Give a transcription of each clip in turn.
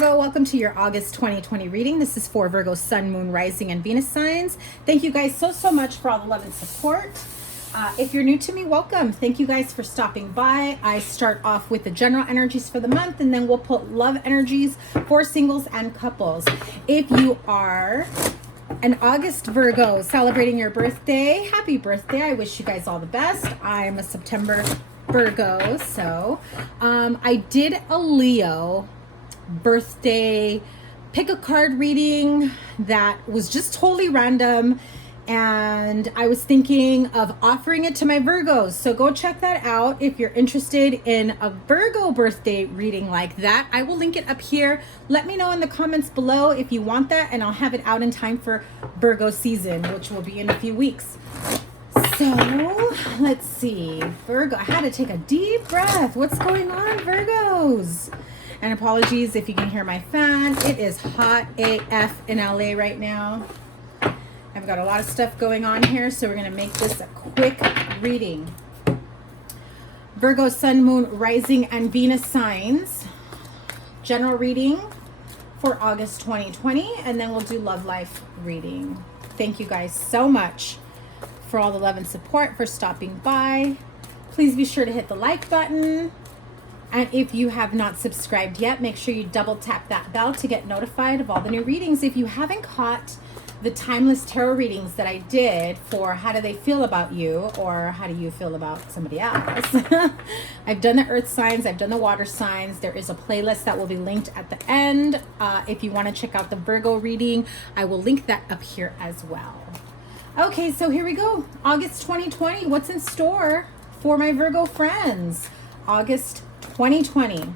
Virgo, welcome to your August 2020 reading. This is for Virgo, Sun, Moon, Rising, and Venus signs. Thank you guys so much for all the love and support. If you're new to me, welcome. Thank you guys for stopping by. I start off with the general energies for the month, and then we'll put love energies for singles and couples. If you are an August Virgo celebrating your birthday, happy birthday. I wish you guys all the best. I'm a September Virgo, so I did a Leo birthday pick a card reading that was just totally random, and I was thinking of offering it to my Virgos, so go check that out if you're interested in a Virgo birthday reading like that. I will link it up here. Let me know in the comments below if you want that, and I'll have it out in time for Virgo season, which will be in a few weeks. So let's see, Virgo, I had to take a deep breath. What's going on, Virgos? And apologies if you can hear my fan. It is hot AF in LA right now. I've got a lot of stuff going on here, so we're going to make this a quick reading. Virgo, Sun, Moon, Rising, and Venus signs. General reading for August 2020, and then we'll do love life reading. Thank you guys so much for all the love and support, for stopping by. Please be sure to hit the like button. And if you have not subscribed yet, make sure you double tap that bell to get notified of all the new readings. If you haven't caught the timeless tarot readings that I did for how do they feel about you, or how do you feel about somebody else, I've done the earth signs, I've done the water signs. There is a playlist that will be linked at the end. If you want to check out the Virgo reading, I will link that up here as well. Okay, so here we go. August 2020, what's in store for my Virgo friends? August 2020.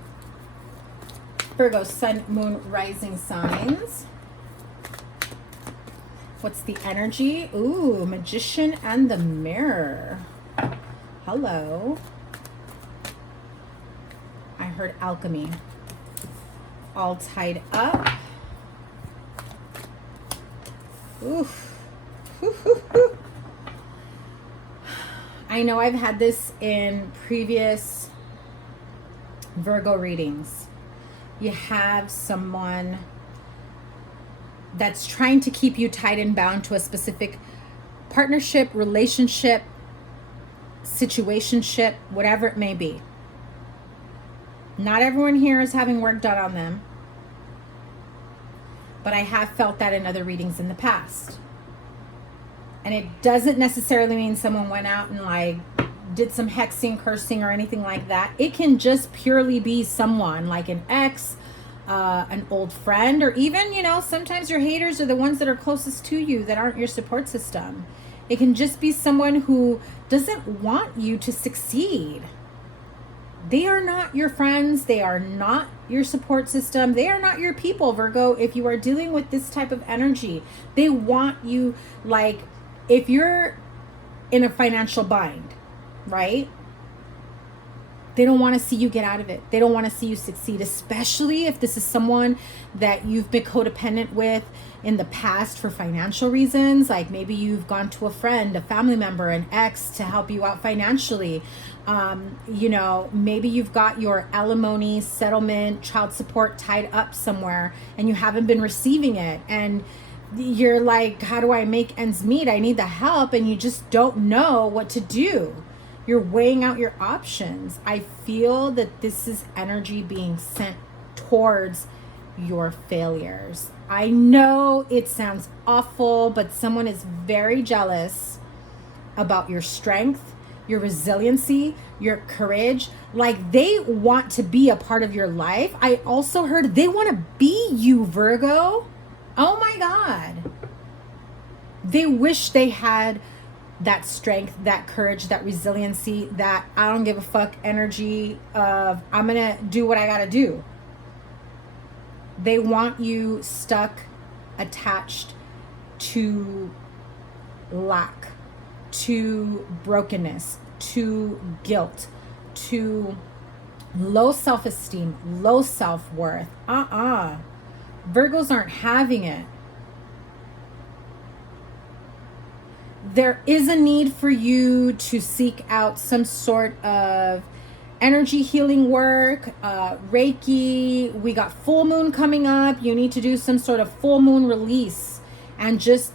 Virgo, Sun, Moon, Rising signs. What's the energy? Ooh, Magician and the Mirror. Hello. I heard alchemy. All tied up. Oof. I know I've had this in previous Virgo readings. You have someone that's trying to keep you tied and bound to a specific partnership, relationship, situationship, whatever it may be. Not everyone here is having work done on them, but I have felt that in other readings in the past. And it doesn't necessarily mean someone went out and like did some hexing, cursing, or anything like that. It can just purely be someone like an ex, an old friend, or even, you know, sometimes your haters are the ones that are closest to you that aren't your support system. It can just be someone who doesn't want you to succeed. They are not your friends. They are not your support system. They are not your people, Virgo. If you are dealing with this type of energy, they want you, like, if you're in a financial bind, right? They don't want to see you get out of it. They don't want to see you succeed, especially if this is someone that you've been codependent with in the past for financial reasons. Like maybe you've gone to a friend, a family member, an ex to help you out financially. You know, maybe you've got your alimony, settlement, child support tied up somewhere and you haven't been receiving it. And you're like, how do I make ends meet? I need the help. And you just don't know what to do. You're weighing out your options. I feel that this is energy being sent towards your failures. I know it sounds awful, but someone is very jealous about your strength, your resiliency, your courage. Like they want to be a part of your life. I also heard they want to be you, Virgo. Oh my God. They wish they had that strength, that courage, that resiliency, that I don't give a fuck energy of I'm gonna do what I gotta do. They want you stuck, attached to lack, to brokenness, to guilt, to low self-esteem, low self-worth. Virgos aren't having it. There is a need for you to seek out some sort of energy healing work, Reiki. We got full moon coming up. You need to do some sort of full moon release and just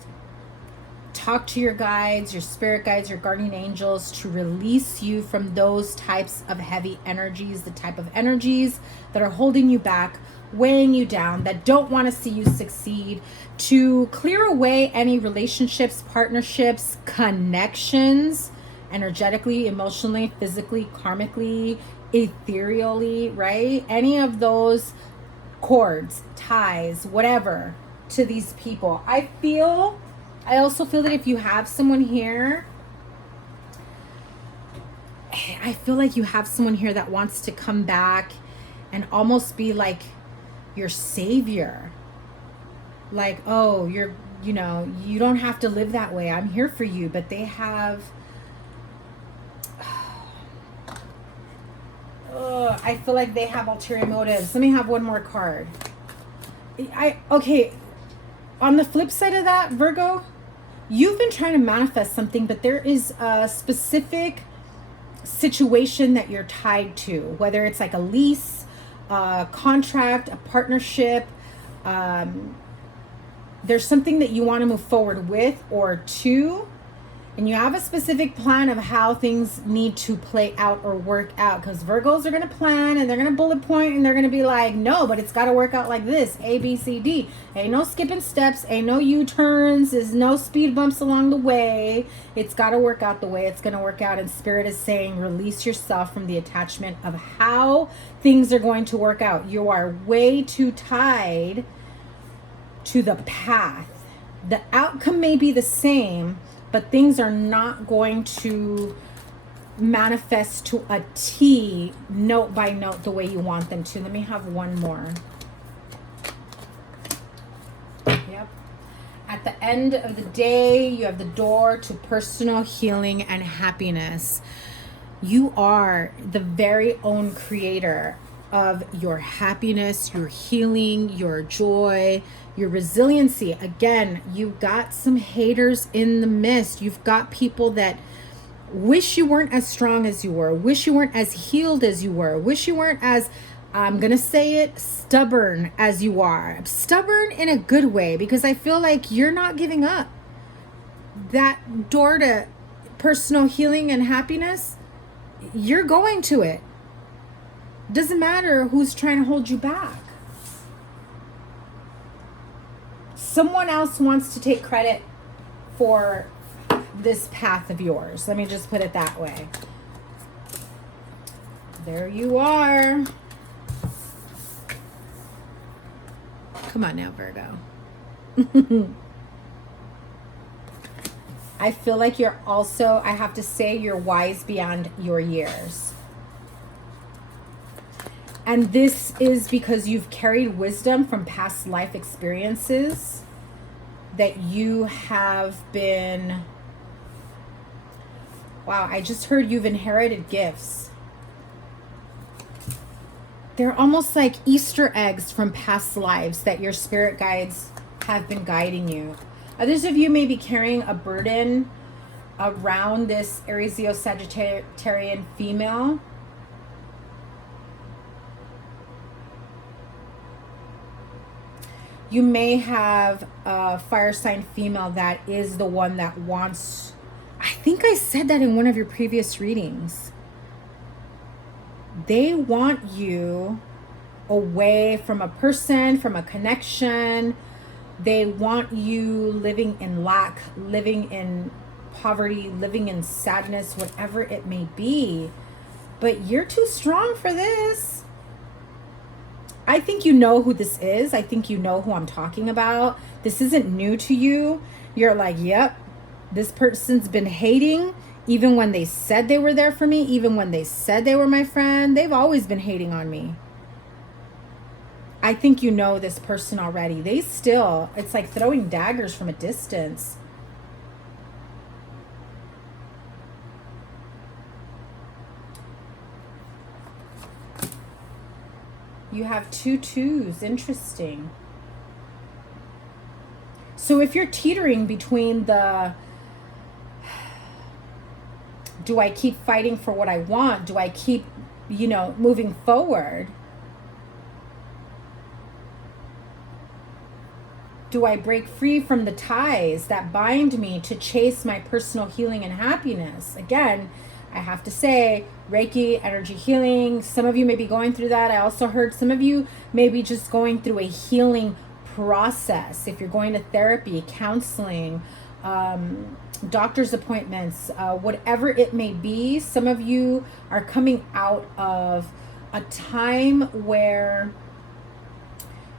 talk to your guides, your spirit guides, your guardian angels to release you from those types of heavy energies, the type of energies that are holding you back, weighing you down, that don't want to see you succeed, to clear away any relationships, partnerships, connections, energetically, emotionally, physically, karmically, ethereally, right? Any of those cords, ties, whatever, to these people. I also feel that if you have someone here, I feel like you have someone here that wants to come back and almost be like your savior. Like, oh, you don't have to live that way. I'm here for you. But they have, I feel like they have ulterior motives. Let me have one more card. Okay. On the flip side of that, Virgo, you've been trying to manifest something, but there is a specific situation that you're tied to, whether it's like a lease, a contract, a partnership. There's something that you want to move forward with or to, and you have a specific plan of how things need to play out or work out, because Virgos are going to plan and they're going to bullet point and they're going to be like, no, but it's got to work out like this, A, B, C, D. Ain't no skipping steps, ain't no U-turns, there's no speed bumps along the way. It's got to work out the way it's going to work out. And Spirit is saying, release yourself from the attachment of how things are going to work out. You are way too tied to the path. The outcome may be the same, but things are not going to manifest to a T, note by note, the way you want them to. Let me have one more. Yep. At the end of the day, you have the door to personal healing and happiness. You are the very own creator of your happiness, your healing, your joy, your resiliency. Again, you've got some haters in the mist. You've got people that wish you weren't as strong as you were, wish you weren't as healed as you were, wish you weren't as, I'm going to say it, stubborn as you are. Stubborn in a good way, because I feel like you're not giving up. That door to personal healing and happiness, you're going to it. Doesn't matter who's trying to hold you back. Someone else wants to take credit for this path of yours. Let me just put it that way. There you are. Come on now, Virgo. I feel like you're also, I have to say, you're wise beyond your years. And this is because you've carried wisdom from past life experiences, that you have been, wow, I just heard you've inherited gifts. They're almost like Easter eggs from past lives that your spirit guides have been guiding you. Others of you may be carrying a burden around this Aries Leo Sagittarian female. You may have a fire sign female that is the one that wants, I think I said that in one of your previous readings. They want you away from a person, from a connection. They want you living in lack, living in poverty, living in sadness, whatever it may be. But you're too strong for this. I think you know who this is. I think you know who I'm talking about. This isn't new to you. You're like, yep, this person's been hating even when they said they were there for me, even when they said they were my friend. They've always been hating on me. I think you know this person already. They still, it's like throwing daggers from a distance. You have 2 2s. Interesting. So if you're teetering between the, do I keep fighting for what I want? Do I keep you know, moving forward? Do I break free from the ties that bind me to chase my personal healing and happiness? Again, I have to say, Reiki, energy healing, some of you may be going through that. I also heard some of you may be just going through a healing process. If you're going to therapy, counseling, doctor's appointments, whatever it may be, some of you are coming out of a time where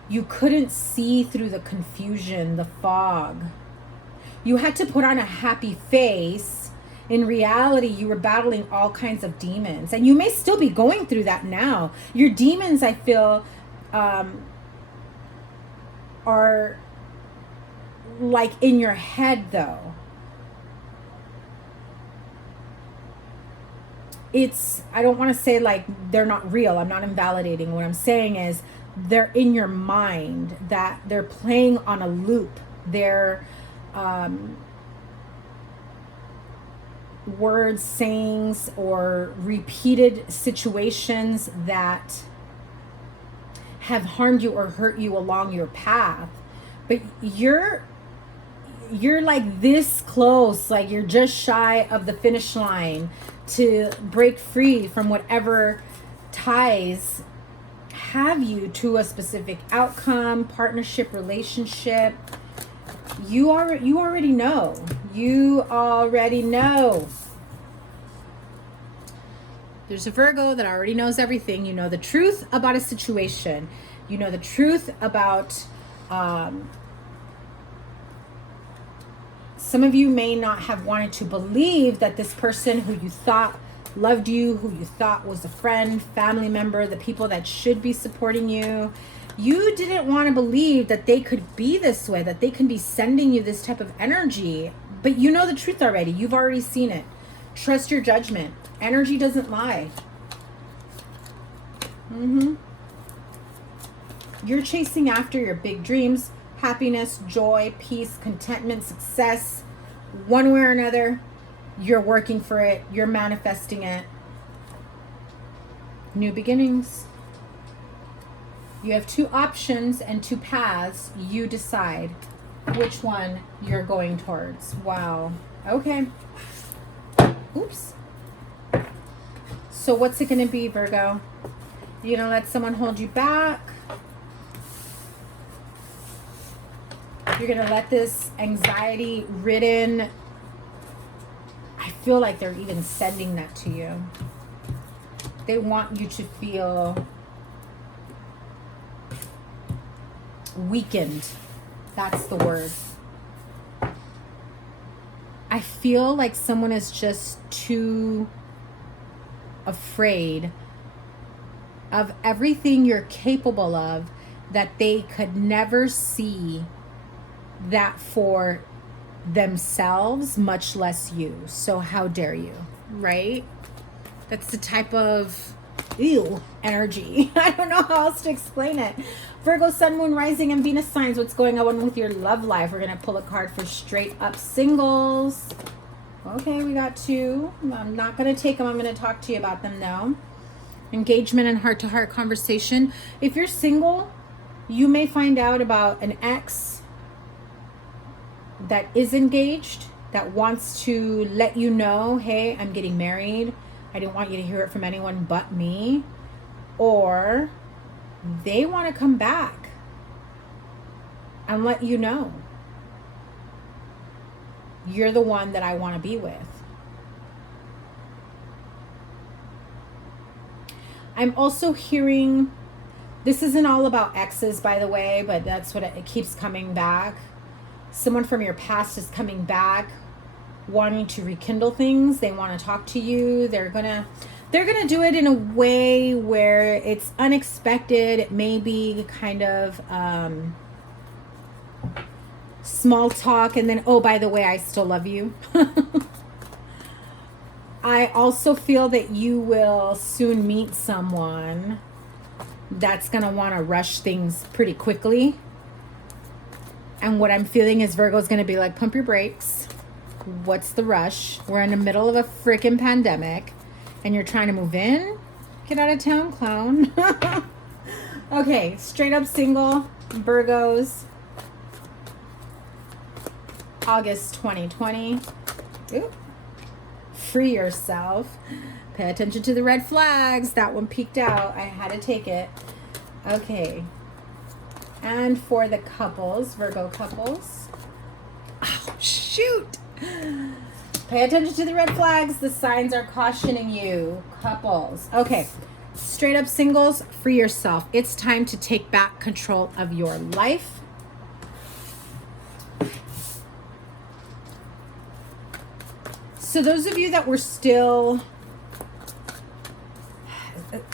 you couldn't see through the confusion, the fog. You had to put on a happy face. In reality, you were battling all kinds of demons. And you may still be going through that now. Your demons, I feel, are like in your head, though. I don't want to say like they're not real. I'm not invalidating. What I'm saying is, they're in your mind, that they're playing on a loop. They're words, sayings, or repeated situations that have harmed you or hurt you along your path. But you're like this close, like you're just shy of the finish line to break free from whatever ties have you to a specific outcome, partnership, relationship. You already know. You already know. There's a Virgo that already knows everything. You know the truth about a situation. You know the truth about some of you may not have wanted to believe that this person who you thought loved you, who you thought was a friend, family member, the people that should be supporting you, you didn't want to believe that they could be this way, that they can be sending you this type of energy. But you know the truth already. You've already seen it. Trust your judgment. Energy doesn't lie. You're chasing after your big dreams, happiness, joy, peace, contentment, success, one way or another. You're working for it. You're manifesting it. New beginnings. You have two options and two paths. You decide which one you're going towards. Wow. Okay. Oops. So what's it going to be, Virgo? You gonna let someone hold you back? You're going to let this anxiety-ridden, I feel like they're even sending that to you. They want you to feel weakened. That's the word. I feel like someone is just too afraid of everything you're capable of, that they could never see that for themselves, much less you. So how dare you, right? That's the type of energy. I don't know how else to explain it. Virgo, Sun, Moon, Rising, and Venus signs. What's going on with your love life? We're going to pull a card for straight up singles. Okay, we got two. I'm not going to take them. I'm going to talk to you about them now. Engagement and heart-to-heart conversation. If you're single, you may find out about an ex that is engaged, that wants to let you know, hey, I'm getting married. I didn't want you to hear it from anyone but me. Or they want to come back and let you know you're the one that I want to be with. I'm also hearing, this isn't all about exes, by the way, but that's what it keeps coming back. Someone from your past is coming back, wanting to rekindle things. They want to talk to you. They're gonna do it in a way where it's unexpected. It may be kind of small talk, and then, oh, by the way, I still love you. I also feel that you will soon meet someone that's going to want to rush things pretty quickly. And what I'm feeling is Virgo's going to be like, pump your brakes. What's the rush? We're in the middle of a freaking pandemic and you're trying to move in? Get out of town, clown. Okay, straight up single, Virgos, August 2020. Ooh. Free yourself. Pay attention to the red flags. That one peeked out. I had to take it. Okay. And for the couples, Virgo couples. Oh, shoot. Pay attention to the red flags. The signs are cautioning you. Couples. Okay. Straight up singles, free yourself. It's time to take back control of your life. So those of you that were still,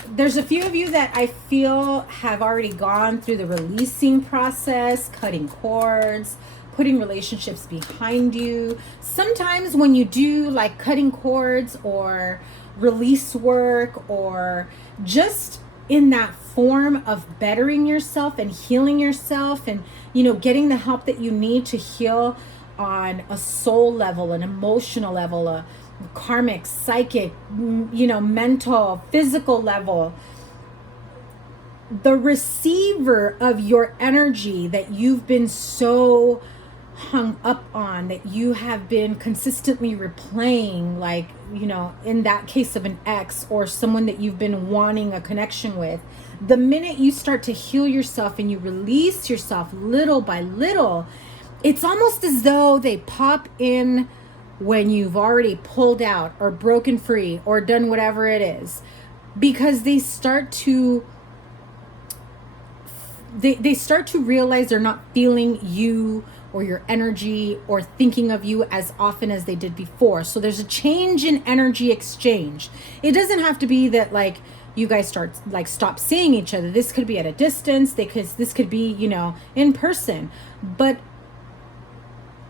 there's a few of you that I feel have already gone through the releasing process, cutting cords, putting relationships behind you. Sometimes when you do like cutting cords or release work or just in that form of bettering yourself and healing yourself and, you know, getting the help that you need to heal on a soul level, an emotional level, a karmic, psychic, you know, mental, physical level, the receiver of your energy that you've been so hung up on, that you have been consistently replaying, like, you know, in that case of an ex or someone that you've been wanting a connection with, the minute you start to heal yourself and you release yourself little by little, it's almost as though they pop in when you've already pulled out or broken free or done whatever it is, because they start to realize they're not feeling you or your energy or thinking of you as often as they did before. So there's a change in energy exchange. It doesn't have to be that like you guys stop seeing each other. This could be at a distance. This could be, you know, in person. But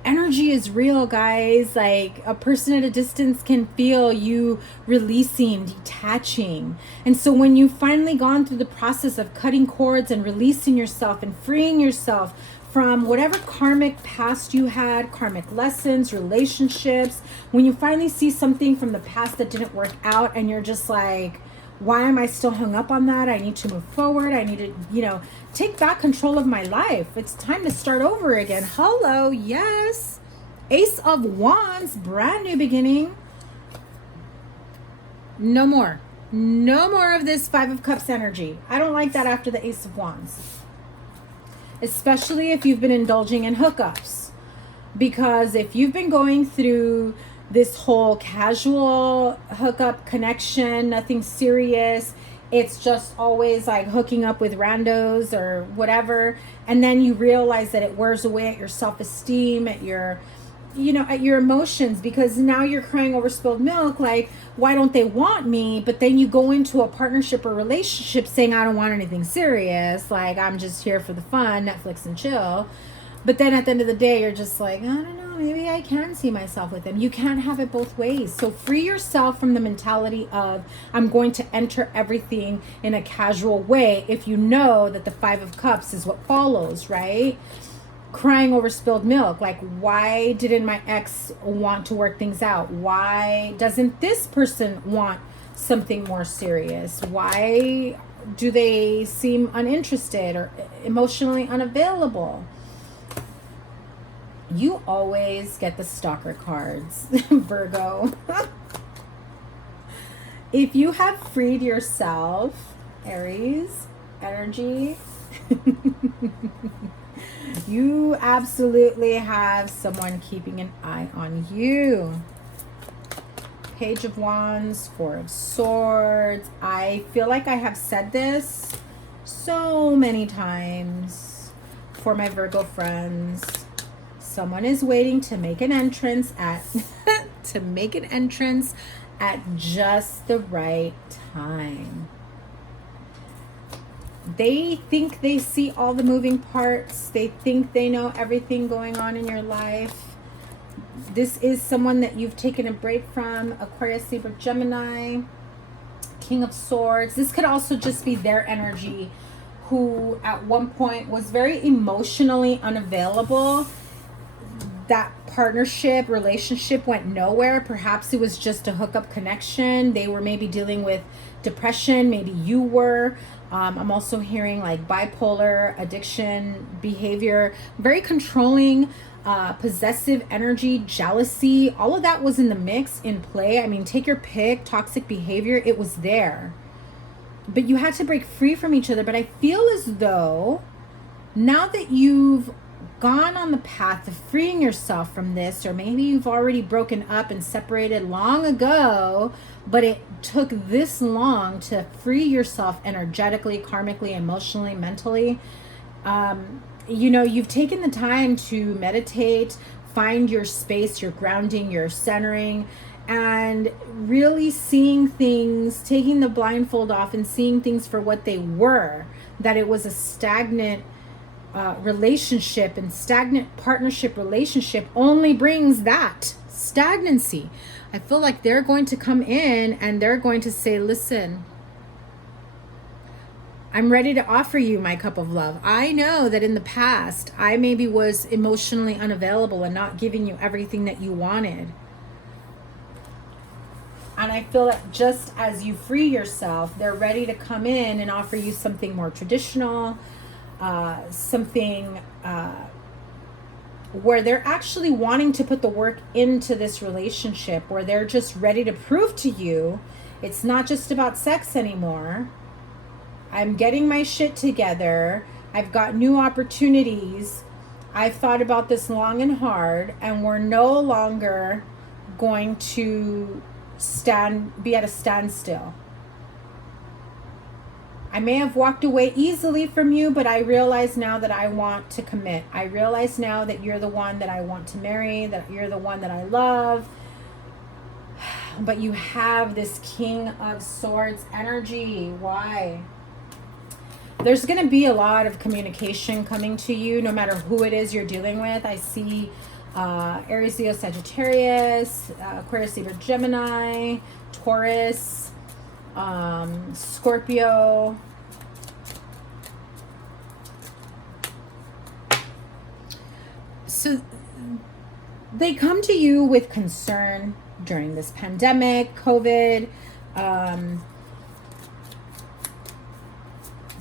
energy is real, guys. Like a person at a distance can feel you releasing, detaching. And so when you've finally gone through the process of cutting cords and releasing yourself and freeing yourself from whatever karmic past you had, karmic lessons, relationships, when you finally see something from the past that didn't work out and you're just like, why am I still hung up on that? I need to move forward. I need to, you know, take back control of my life. It's time to start over again. Hello, yes. Ace of Wands, brand new beginning. No more. No more of this Five of Cups energy. I don't like that after the Ace of Wands. Especially if you've been indulging in hookups. Because if you've been going through this whole casual hookup connection, nothing serious, it's just always like hooking up with randos or whatever, and then you realize that it wears away at your self-esteem, at your, you know, at your emotions, because now you're crying over spilled milk, like, why don't they want me? But then you go into a partnership or relationship saying, I don't want anything serious, like I'm just here for the fun, Netflix and chill. But then at the end of the day, you're just like, I don't know, maybe I can see myself with them. You can't have it both ways. So free yourself from the mentality of, I'm going to enter everything in a casual way, if you know that the Five of Cups is what follows, right? Crying over spilled milk. Like, why didn't my ex want to work things out? Why doesn't this person want something more serious? Why do they seem uninterested or emotionally unavailable? You always get the stalker cards, Virgo. If you have freed yourself, Aries energy, you absolutely have someone keeping an eye on you. Page of Wands, Four of Swords. I feel like I have said this so many times for my Virgo friends. Someone is waiting to make an entrance at just the right time. They think they see all the moving parts. They think they know everything going on in your life. This is someone that you've taken a break from. Aquarius, Libra, Gemini, King of Swords. This could also just be their energy, who at one point was very emotionally unavailable. that partnership, relationship went nowhere. Perhaps it was just a hookup connection. They were maybe dealing with depression. Maybe you were. I'm also hearing like bipolar, addiction, behavior, very controlling, possessive energy, jealousy. All of that was in the mix, in play. I mean, take your pick, toxic behavior. It was there. But you had to break free from each other. But I feel as though now that you've gone on the path of freeing yourself from this, or maybe you've already broken up and separated long ago, but it took this long to free yourself energetically, karmically, emotionally, mentally. You know, you've taken the time to meditate, find your space, your grounding, your centering, and really seeing things, taking the blindfold off and seeing things for what they were, that it was a stagnant relationship, and stagnant partnership relationship only brings that stagnancy. I feel like they're going to come in and they're going to say, listen, I'm ready to offer you my cup of love. I know that in the past, I maybe was emotionally unavailable and not giving you everything that you wanted. And I feel like just as you free yourself, they're ready to come in and offer you something more traditional, something where they're actually wanting to put the work into this relationship, where they're just ready to prove to you it's not just about sex anymore. I'm getting my shit together. I've got new opportunities. I've thought about this long and hard, and we're no longer going to be at a standstill. I may have walked away easily from you, but I realize now that I want to commit. I realize now that you're the one that I want to marry, that you're the one that I love. But you have this King of Swords energy. Why? There's going to be a lot of communication coming to you, no matter who it is you're dealing with. I see Aries, Leo, Sagittarius, Aquarius, Libra, Gemini, Taurus, Scorpio. So they come to you with concern during this pandemic, COVID.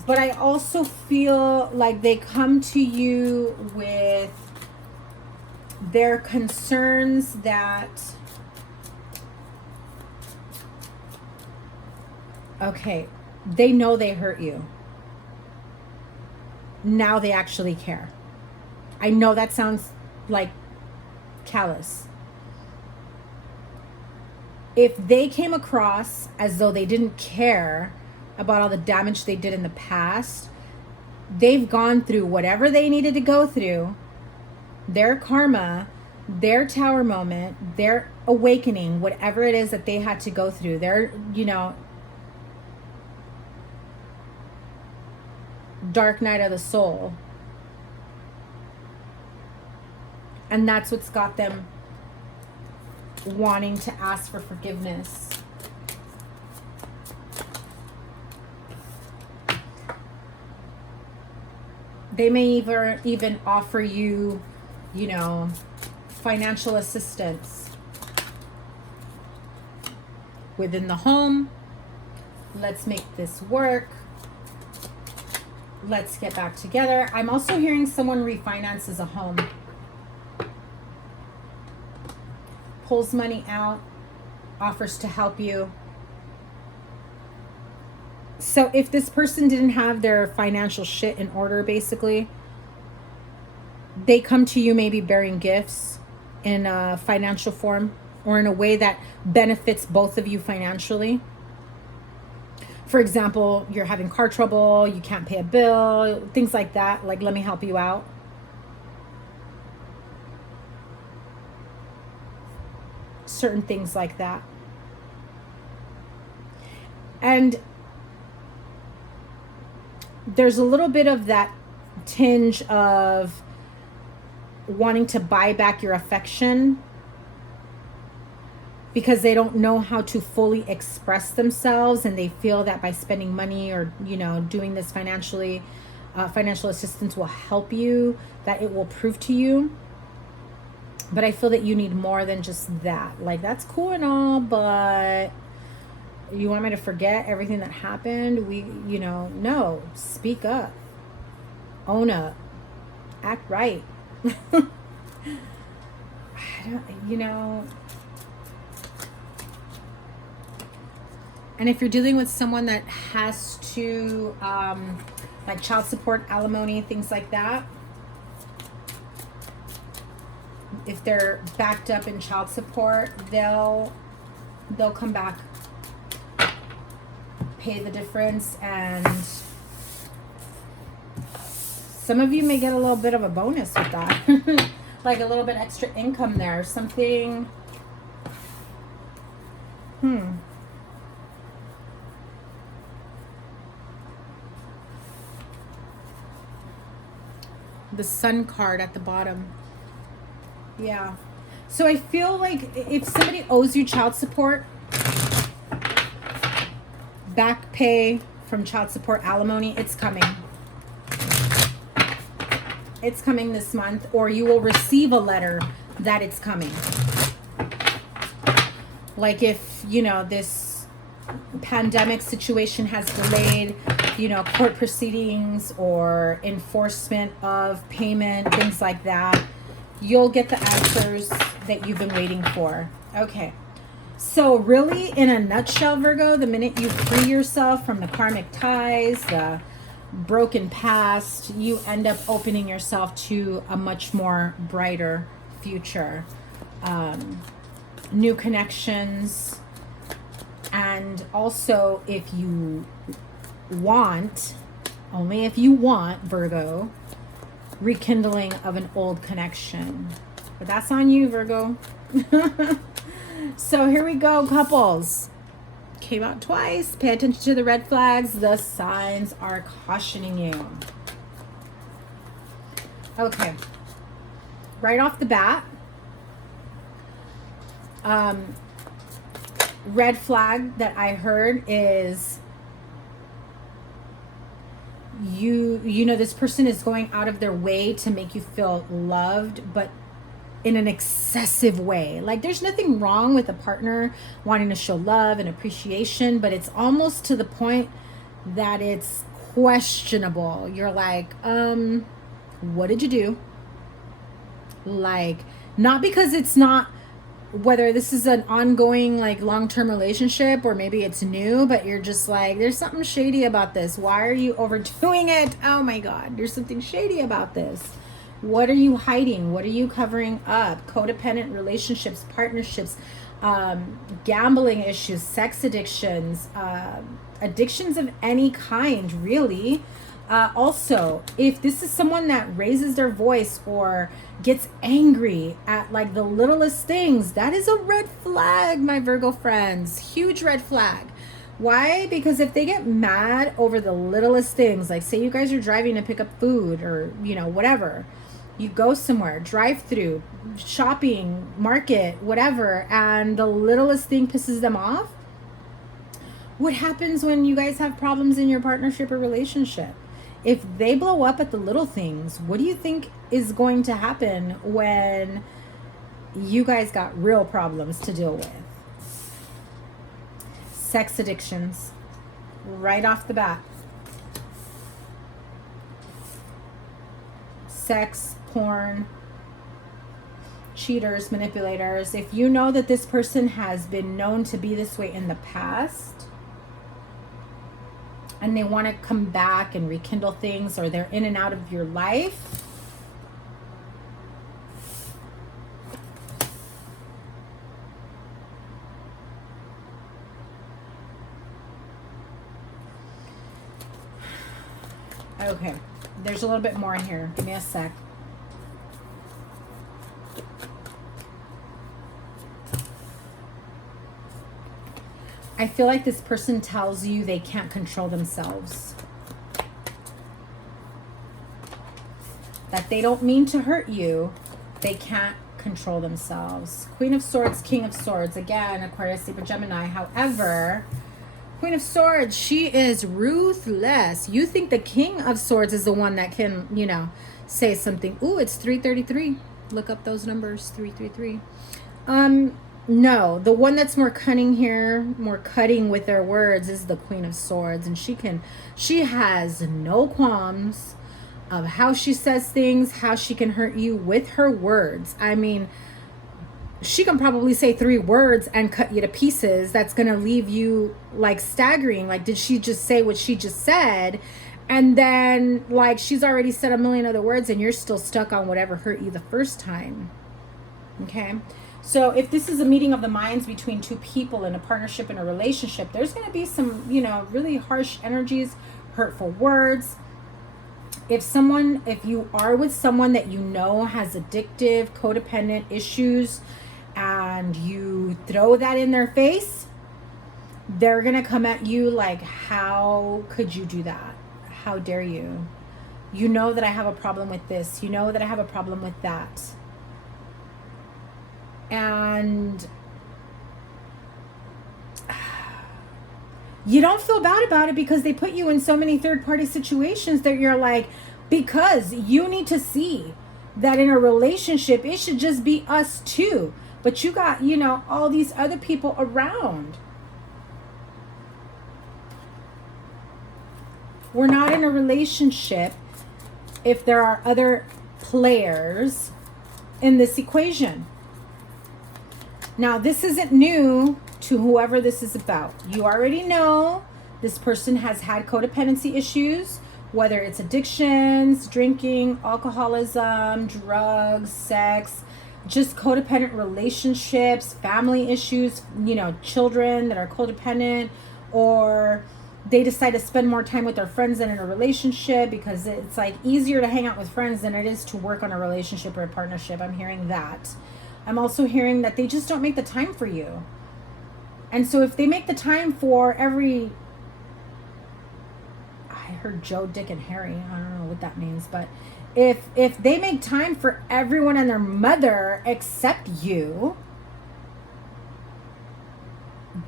But I also feel like they come to you with their concerns that, okay, they know they hurt you. Now they actually care. I know that sounds like callous. If they came across as though they didn't care about all the damage they did in the past, they've gone through whatever they needed to go through, their karma, their tower moment, their awakening, whatever it is that they had to go through, their, you know, dark night of the soul. And that's what's got them wanting to ask for forgiveness. They may even offer you, you know, financial assistance within the home. Let's make this work. Let's get back together. I'm also hearing someone refinances a home. Pulls money out, offers to help you. So if this person didn't have their financial shit in order, basically, they come to you maybe bearing gifts in a financial form or in a way that benefits both of you financially. For example, you're having car trouble, you can't pay a bill, things like that. Like, let me help you out. Certain things like that. And there's a little bit of that tinge of wanting to buy back your affection because they don't know how to fully express themselves, and they feel that by spending money or, you know, doing this financial assistance will help you, that it will prove to you But I feel that you need more than just that. Like, that's cool and all, but you want me to forget everything that happened? No, speak up, own up, act right. I don't. And if you're dealing with someone that has to, like child support, alimony, things like that, if they're backed up in child support, they'll come back, pay the difference, and some of you may get a little bit of a bonus with that. Like a little bit extra income there, something. The Sun card at the bottom. Yeah. So I feel like if somebody owes you child support, back pay from child support, alimony, it's coming. It's coming this month, or you will receive a letter that it's coming. Like if, this pandemic situation has delayed, court proceedings or enforcement of payment, things like that, you'll get the answers that you've been waiting for. Okay. So really, in a nutshell, Virgo, the minute you free yourself from the karmic ties, the broken past, you end up opening yourself to a much more brighter future. New connections. And also, if you want, only if you want, Virgo, rekindling of an old connection. But that's on you, Virgo. So here we go, couples. Came out twice. Pay attention to the red flags. The signs are cautioning you. Okay. Right off the bat, red flag that I heard is this person is going out of their way to make you feel loved, but in an excessive way. Like, there's nothing wrong with a partner wanting to show love and appreciation, but it's almost to the point that it's questionable. You're like, what did you do? Like, not because it's not, whether this is an ongoing, like, long-term relationship or maybe it's new, but you're just like, there's something shady about this. Why are you overdoing it? Oh my God, there's something shady about this. What are you hiding? What are you covering up? Codependent relationships, partnerships, gambling issues, sex addictions, addictions of any kind, really. Also, if this is someone that raises their voice or gets angry at like the littlest things, that is a red flag, my Virgo friends. Huge red flag. Why? Because if they get mad over the littlest things, like say you guys are driving to pick up food or, whatever, you go somewhere, drive through, shopping, market, whatever, and the littlest thing pisses them off. What happens when you guys have problems in your partnership or relationship? If they blow up at the little things, what do you think is going to happen when you guys got real problems to deal with? Sex addictions, right off the bat. Sex, porn, cheaters, manipulators. If you know that this person has been known to be this way in the past, and they want to come back and rekindle things, or they're in and out of your life, okay, there's a little bit more in here. Give me a sec. I feel like this person tells you they can't control themselves. That they don't mean to hurt you. They can't control themselves. Queen of Swords, King of Swords. Again, Aquarius, Libra, Gemini. However, Queen of Swords, she is ruthless. You think the King of Swords is the one that can, say something. Ooh, it's 333. Look up those numbers, 333. No, the one that's more cunning here, more cutting with their words is the Queen of Swords. And she has no qualms of how she says things, how she can hurt you with her words. I mean, she can probably say 3 words and cut you to pieces. That's going to leave you like staggering. Like, did she just say what she just said? And then like she's already said a million other words and you're still stuck on whatever hurt you the first time. Okay. So if this is a meeting of the minds between 2 people in a partnership, in a relationship, there's going to be some, you know, really harsh energies, hurtful words. If you are with someone that you know has addictive, codependent issues, and you throw that in their face, they're going to come at you like, how could you do that? How dare you? You know that I have a problem with this. You know that I have a problem with that. And you don't feel bad about it because they put you in so many third-party situations that you're like, because you need to see that in a relationship, it should just be us two. But you got, you know, all these other people around. We're not in a relationship if there are other players in this equation. Now, this isn't new to whoever this is about. You already know this person has had codependency issues, whether it's addictions, drinking, alcoholism, drugs, sex, just codependent relationships, family issues, you know, children that are codependent, or they decide to spend more time with their friends than in a relationship because it's like easier to hang out with friends than it is to work on a relationship or a partnership. I'm hearing that. I'm also hearing that they just don't make the time for you. And so if they make the time for every, I heard Joe, Dick, and Harry. I don't know what that means, but if they make time for everyone and their mother except you,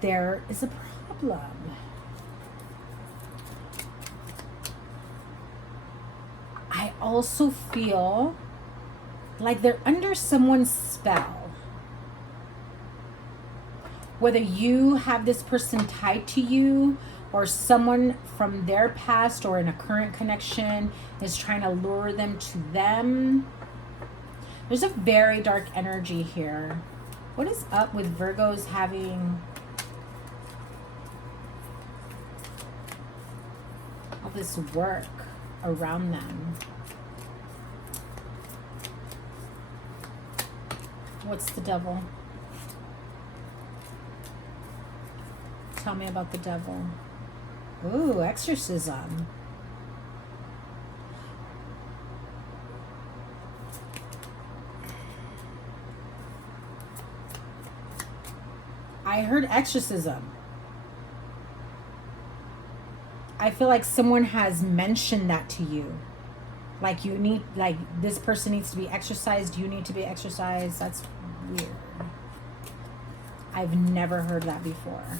there is a problem. I also feel like they're under someone's spell. Whether you have this person tied to you or someone from their past or in a current connection is trying to lure them to them. There's a very dark energy here. What is up with Virgos having all this work around them? What's the devil? Tell me about the devil. Ooh, exorcism. I heard exorcism. I feel like someone has mentioned that to you. Like you need, like this person needs to be exorcised, you need to be exorcised. That's weird. I've never heard that before.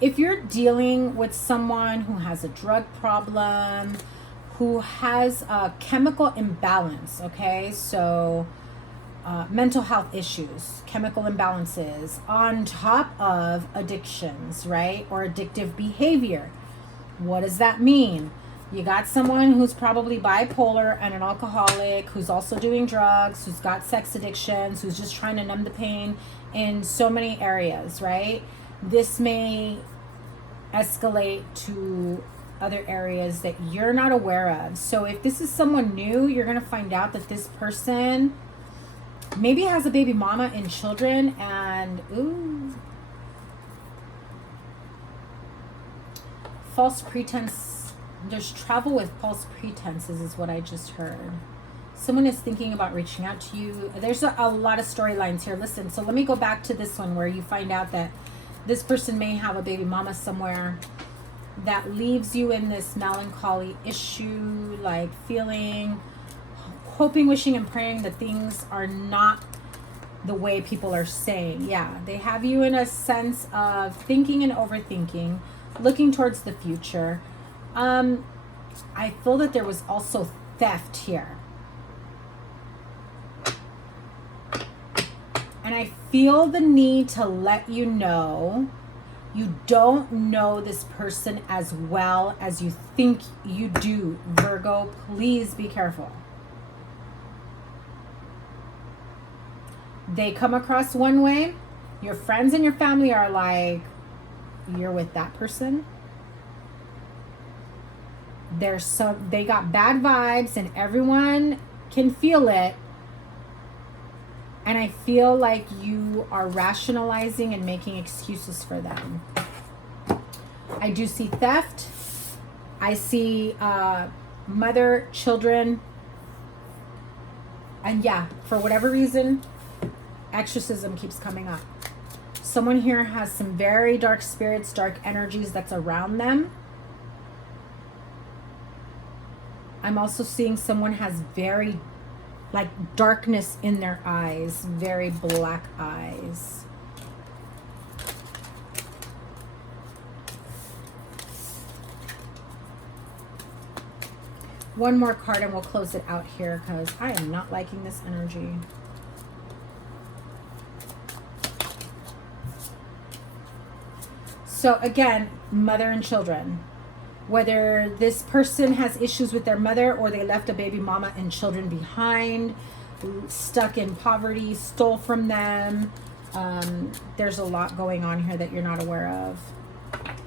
If you're dealing with someone who has a drug problem, who has a chemical imbalance, okay? So mental health issues, chemical imbalances, on top of addictions, right? Or addictive behavior. What does that mean? You got someone who's probably bipolar and an alcoholic, who's also doing drugs, who's got sex addictions, who's just trying to numb the pain in so many areas, right? This may escalate to other areas that you're not aware of. So if this is someone new, you're going to find out that this person maybe has a baby mama and children, and ooh, false pretense. There's travel with false pretenses is what I just heard. Someone is thinking about reaching out to you. There's a lot of storylines here. Listen, so let me go back to this one where you find out that this person may have a baby mama somewhere that leaves you in this melancholy issue, like feeling, hoping, wishing, and praying that things are not the way people are saying. Yeah, they have you in a sense of thinking and overthinking, looking towards the future. I feel that there was also theft here. And I feel the need to let you know you don't know this person as well as you think you do. Virgo, please be careful. They come across one way. Your friends and your family are like, you're with that person. They got bad vibes and everyone can feel it. And I feel like you are rationalizing and making excuses for them. I do see theft. I see mother, children. And yeah, for whatever reason, exorcism keeps coming up. Someone here has some very dark spirits, dark energies that's around them. I'm also seeing someone has very like darkness in their eyes, very black eyes. One more card and we'll close it out here because I am not liking this energy. So again, mother and children. Whether this person has issues with their mother or they left a baby mama and children behind, stuck in poverty, stole from them. There's a lot going on here that you're not aware of.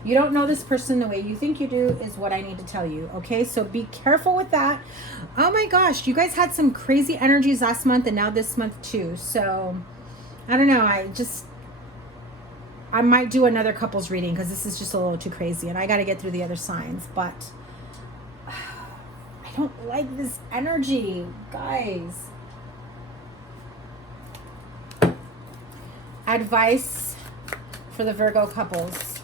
You don't know this person the way you think you do is what I need to tell you. Okay, so be careful with that. Oh my gosh, you guys had some crazy energies last month and now this month too. So I don't know. I might do another couples reading because this is just a little too crazy and I got to get through the other signs, but I don't like this energy, guys. Advice for the Virgo couples.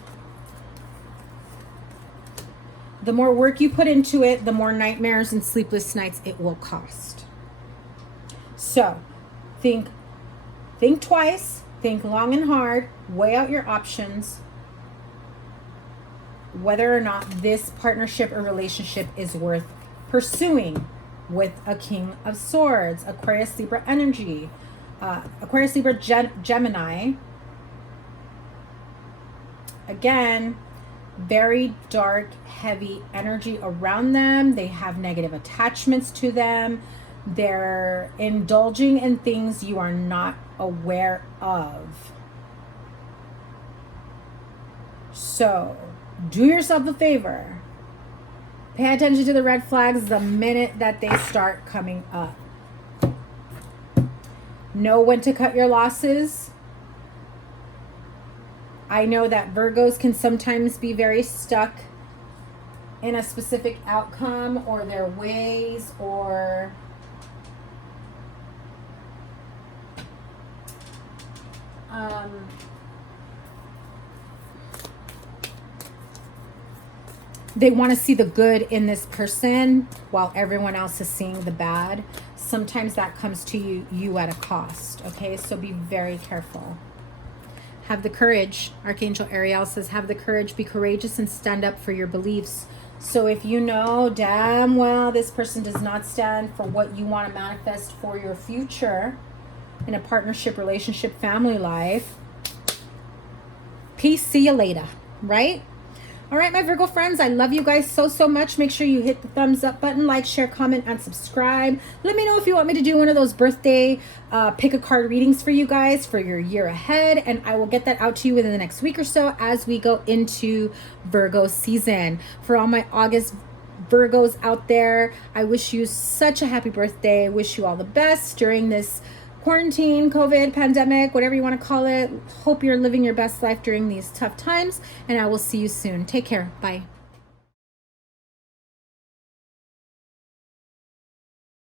The more work you put into it, the more nightmares and sleepless nights it will cost. So think twice. Think long and hard, weigh out your options, whether or not this partnership or relationship is worth pursuing with a King of Swords, Aquarius, Libra energy, Aquarius, Libra, Gemini. Again, very dark, heavy energy around them. They have negative attachments to them. They're indulging in things you are not aware of. So, do yourself a favor. Pay attention to the red flags the minute that they start coming up. Know when to cut your losses. I know that Virgos can sometimes be very stuck in a specific outcome or their ways or they want to see the good in this person while everyone else is seeing the bad. Sometimes that comes to you at a cost. Okay, so be very careful. Have the courage. Archangel Ariel says, have the courage, be courageous, and stand up for your beliefs. So if you know damn well this person does not stand for what you want to manifest for your future in a partnership, relationship, family life, peace, see you later, right? All right, my Virgo friends, I love you guys so much. Make sure you hit the thumbs up button, like, share, comment, and subscribe. Let me know if you want me to do one of those birthday pick a card readings for you guys for your year ahead, and I will get that out to you within the next week or so as we go into Virgo season. For all my August Virgos out there, I wish you such a happy birthday. Wish you all the best during this quarantine, COVID, pandemic, whatever you want to call it. Hope you're living your best life during these tough times, and I will see you soon. Take care. Bye.